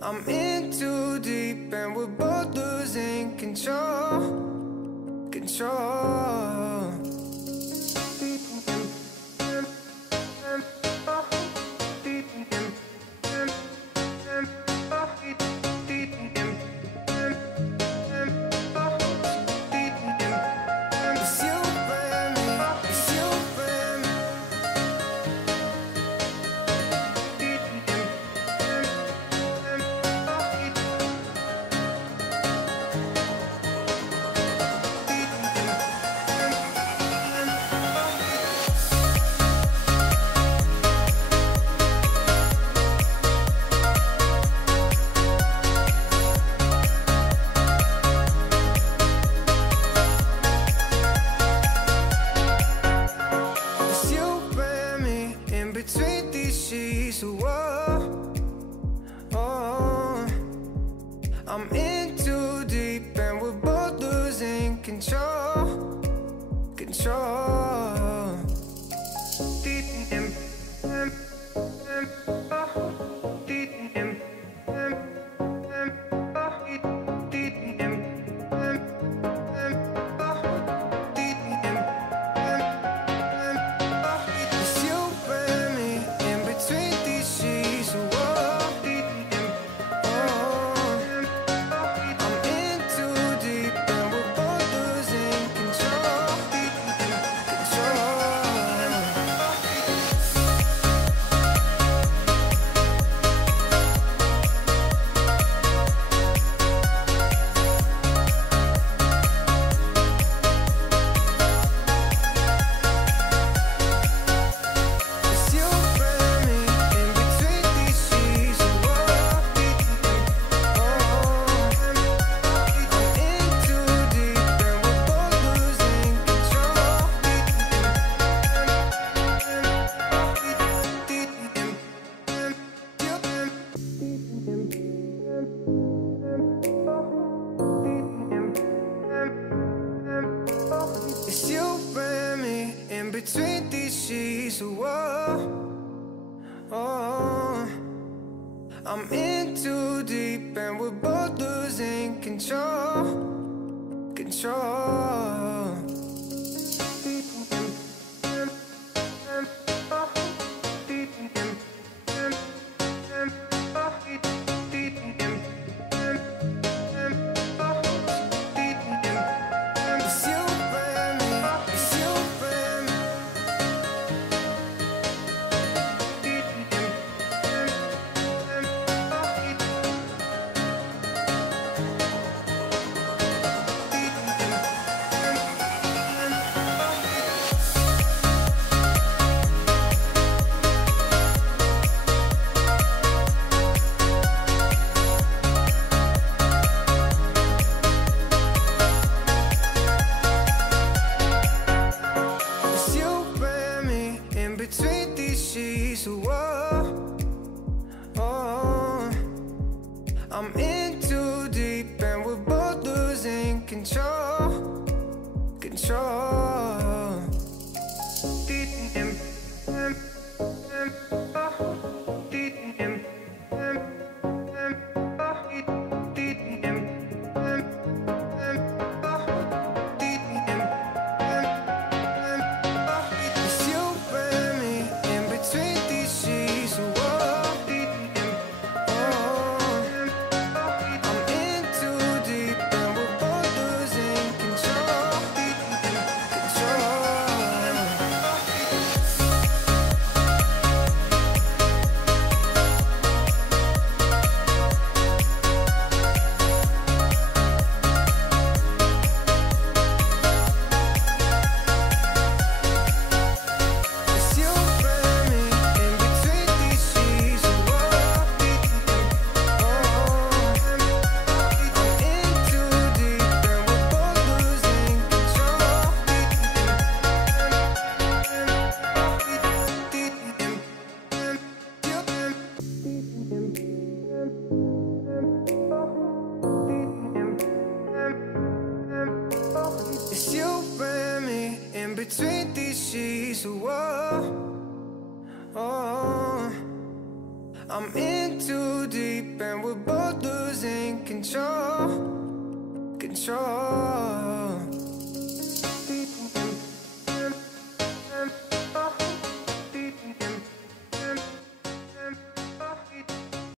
I'm in too deep and we're both losing control. Between these sheets, whoa, oh, I'm in too deep and we're both losing control. It's you and me in between these sheets, whoa, oh, I'm in too deep and we're both losing control. Between these sheets, whoa, oh, I'm in too deep and we're both losing control. Between these sheets, whoa, oh, I'm in too deep and we're both losing control.